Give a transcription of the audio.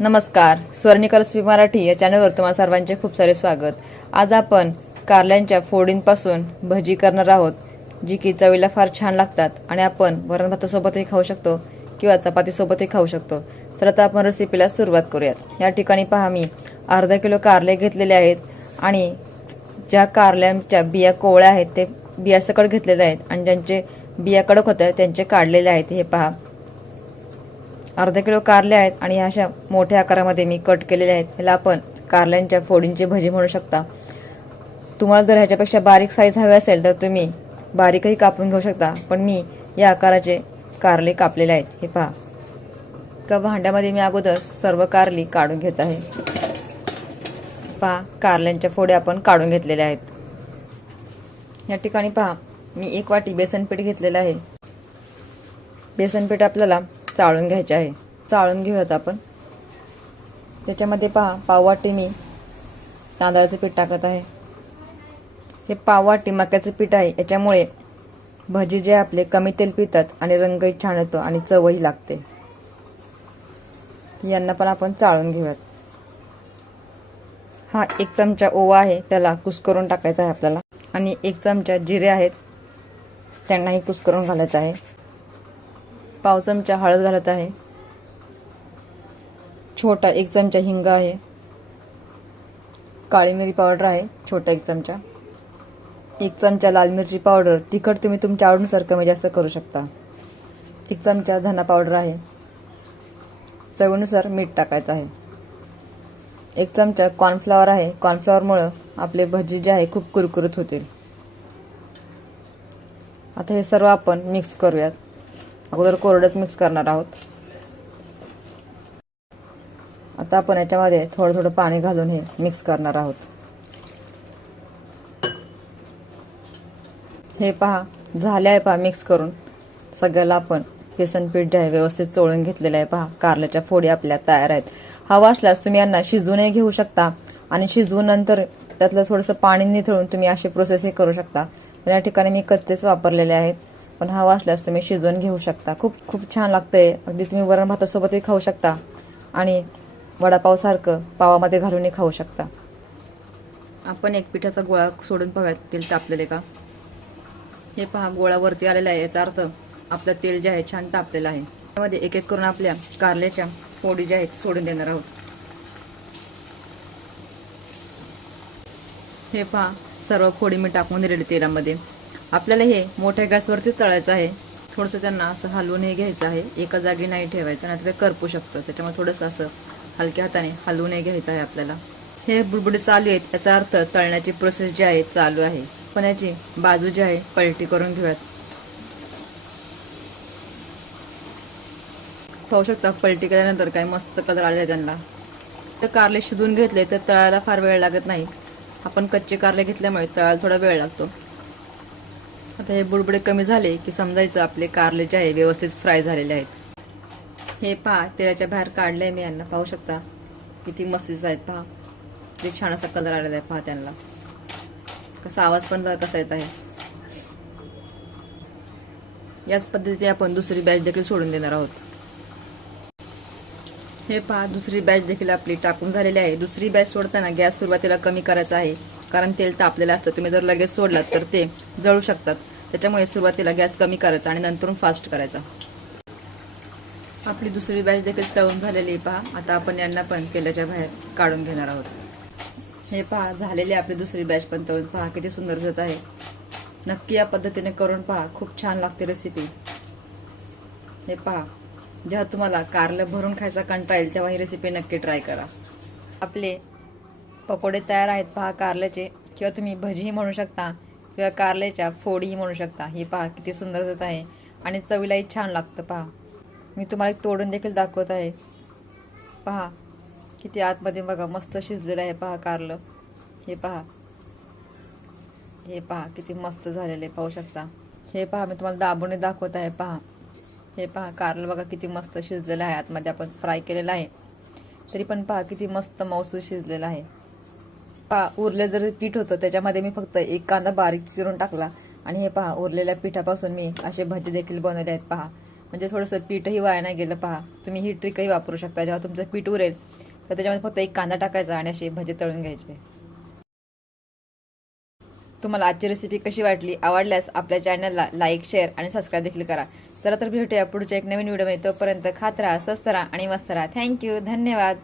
नमस्कार. स्वर्णिकर स्वी मराठी या चॅनलवर तुम्हाला सर्वांचे खूप सारे स्वागत. आज आपण कारल्यांच्या फोडींपासून भजी करणार आहोत जी की चवीला फार छान लागतात आणि आपण वरण भातासोबतही खाऊ शकतो किंवा चपातीसोबतही खाऊ शकतो. तर आता आपण रेसिपीला सुरुवात करूयात. या ठिकाणी पहा मी अर्धा किलो कारले घेतलेले आहेत आणि ज्या कारल्यांच्या बिया कोवळ्या आहेत ते बिया सकट घेतलेले आहेत आणि ज्यांचे बिया कडक होत्या त्यांचे काढलेले आहेत. हे पहा. अर्धा किलो कारले आहेत आणि अशा मोठ्या आकारामध्ये मी कट केलेले आहेत. याला आपण कारल्यांच्या फोडींची भजी म्हणू शकता. तुम्हाला जर ह्याच्यापेक्षा बारीक साईज हवे असेल तर तुम्ही बारीकही कापून घेऊ शकता. पण मी या आकाराचे कारले कापलेले आहेत. हे पहा. एका भांड्यामध्ये मी अगोदर सर्व कारली काढून घेत आहे. पहा कारल्यांच्या फोड्या आपण काढून घेतलेल्या आहेत. या ठिकाणी पहा मी एक वाटी बेसन पीठ घेतलेलं आहे. बेसन पीठ आपल्याला चाळून घ्यायचे आहे. चाळून घेऊयात आपण. त्याच्यामध्ये पहा पाववाटी मी तांदळाचं पीठ टाकत आहे. हे पाववाटी मक्याचं पीठ आहे. याच्यामुळे भजी जे आपले कमी तेल पितात आणि रंगही छान येतो आणि चवही लागते. यांना पण आपण चाळून घेऊयात. हा एक चमचा ओवा आहे त्याला कुस्करून टाकायचा आहे आपल्याला. आणि एक चमचा जिरे आहेत त्यांनाही कुस्करून घालायचं आहे. पाव चमचा हळद घालत आहे. छोटा एक चमचा हिंग आहे. काळी मिरी पावडर आहे छोटा एक चमचा. एक चमचा लाल मिरची पावडर तिखट तुम्ही तुमच्या आवडीनुसार कमी जास्त करू शकता. एक चमचा धना पावडर आहे. चवीनुसार मीठ टाकायचं आहे. एक चमचा कॉर्नफ्लॉवर आहे. कॉर्नफ्लॉवरमुळं आपले भजी जे आहे खूप कुरकुरीत होतील. आता हे सर्व आपण मिक्स करूयात. अगोदर कोरडंच मिक्स करणार आहोत. आता आपण याच्यामध्ये थोडं थोडं पाणी घालून हे मिक्स करणार आहोत. हे पहा झाले आहे पहा मिक्स करून. सगळ्याला आपण बेसन पीठ जे आहे व्यवस्थित चोळून घेतलेलं आहे पहा. कारल्याच्या फोडी आपल्या तयार आहेत. हवा असल्यास तुम्ही यांना शिजवूनही घेऊ शकता आणि शिजवून नंतर त्यातलं थोडंसं पाणी निथळून तुम्ही अशी प्रोसेसही करू शकता. पण या ठिकाणी मी कच्चेच वापरलेले आहेत. पण हवा असल्यास तुम्ही शिजवून घेऊ शकता. खूप खूप छान लागतंय अगदी तुम्ही वरण भातासोबतही खाऊ शकता. आणि वडापावसारखं पावामध्ये घालूनही खाऊ शकता. आपण एक पिठाचा गोळा सोडून पाहूयात तेल तापलेले का? हे पहा गोळा वरती आलेला आहे. याचा अर्थ आपलं तेल जे आहे छान तापलेलं आहे. त्यामध्ये एक एक करून आपल्या कारल्याच्या फोडी ज्या आहेत सोडून देणार आहोत. हे पहा सर्व फोडी मी टाकून दिलेले तेलामध्ये. आपल्याला हे मोठ्या गॅसवरतीच तळायचं आहे. थोडंसं त्यांना असं हलवून हे घ्यायचं आहे. एका जागी नाही ठेवायचं नाही ते करपू शकतं. त्याच्यामुळे थोडंसं असं हलक्या हाताने हलवून हे घ्यायचं आहे आपल्याला. हे बुडबुडे चालू आहेत याचा अर्थ तळण्याची प्रोसेस जी आहे चालू आहे. पण याची बाजू जी आहे पलटी करून घेऊयात. पाहू शकता पलटी केल्यानंतर काय मस्त कलर आले त्यांना. तर कारले शिजून घेतले तर तळायला फार वेळ लागत नाही. आपण कच्चे कारले घेतल्यामुळे तळायला थोडा वेळ लागतो. आता हे बुडबुडे कमी झाले की समजायचं आपले कारले जे आहे व्यवस्थित फ्राय झालेले आहेत. हे पहा तेलाच्या बाहेर काढले मी यांना. पाहू शकता. किती मस्तीच आहेत पहा. किती छान असा कलर आलेला आहे पहा त्यांना. कसा आवाज पण बघा कसा येत आहे. याच पद्धतीने आपण दुसरी बॅच देखील सोडून देणार आहोत. हे पहा दुसरी बॅच देखील आपली टाकून झालेली आहे. दुसरी बॅच सोडताना गॅस सुरुवातीला कमी करायचा आहे. कारण तेल तापलेलं असतं. तुम्ही जर लगेच सोडलात तर ते जळू शकतात. त्याच्यामुळे सुरुवातीला गॅस कमी करायचा आणि नंतरून फास्ट करायचा. आपली दुसरी बॅच देखील तळून झालेली पहा. आता आपण यांना पण तेलाच्या बाहेर काढून घेणार आहोत. हे पहा झालेली आपली दुसरी बॅच पण तळून. पहा किती सुंदर दिसत आहे. नक्की या पद्धतीने करून पहा. खूप छान लागते रेसिपी हे पहा. जेव्हा तुम्हाला कारलं भरून खायचा कंटा येईल तेव्हा ही रेसिपी नक्की ट्राय करा. आपले पकोडे तयार आहेत पहा कारल्याचे. किंवा तुम्ही भजीही म्हणू शकता किंवा कारल्याच्या फोडीही म्हणू शकता. हे पहा किती सुंदर दिसत आहे. आणि चवीलाही छान लागतं पहा. मी तुम्हाला एक तोडून देखील दाखवत आहे. पहा किती आतमध्ये बघा मस्त शिजलेलं आहे पहा कारलं. हे पहा. हे पहा किती मस्त झालेले पाहू शकता. हे पहा मी तुम्हाला दाबून दाखवत आहे पहा. हे पहा कारलं बघा किती मस्त शिजलेलं आहे. आतमध्ये आपण फ्राय केलेलं आहे. तरी पण पहा किती मस्त मौसू शिजलेलं आहे. पहा उरलं जर पीठ होतं त्याच्यामध्ये मी फक्त एक कांदा बारीक चिरून टाकला. आणि हे पहा उरलेल्या पिठापासून मी असे भजी देखील बनवले आहेत पहा. म्हणजे थोडंसं पीठही वाया नाही गेलं पहा. तुम्ही ही ट्रिकही वापरू शकता. जेव्हा तुमचं पीठ उरेल तर त्याच्यामध्ये फक्त एक कांदा टाकायचा आणि असे भजे तळून घ्यायचे. तुम्हाला आजची रेसिपी कशी वाटली आवडल्यास आपल्या चॅनलला लाईक शेअर आणि सबस्क्राईब देखील करा. चला तर भेटूया पुढच्या एक नवीन व्हिडिओमध्ये तोपर्यंत खात राहा स्वस्त राहा आणि मस्त राहा. थँक्यू धन्यवाद.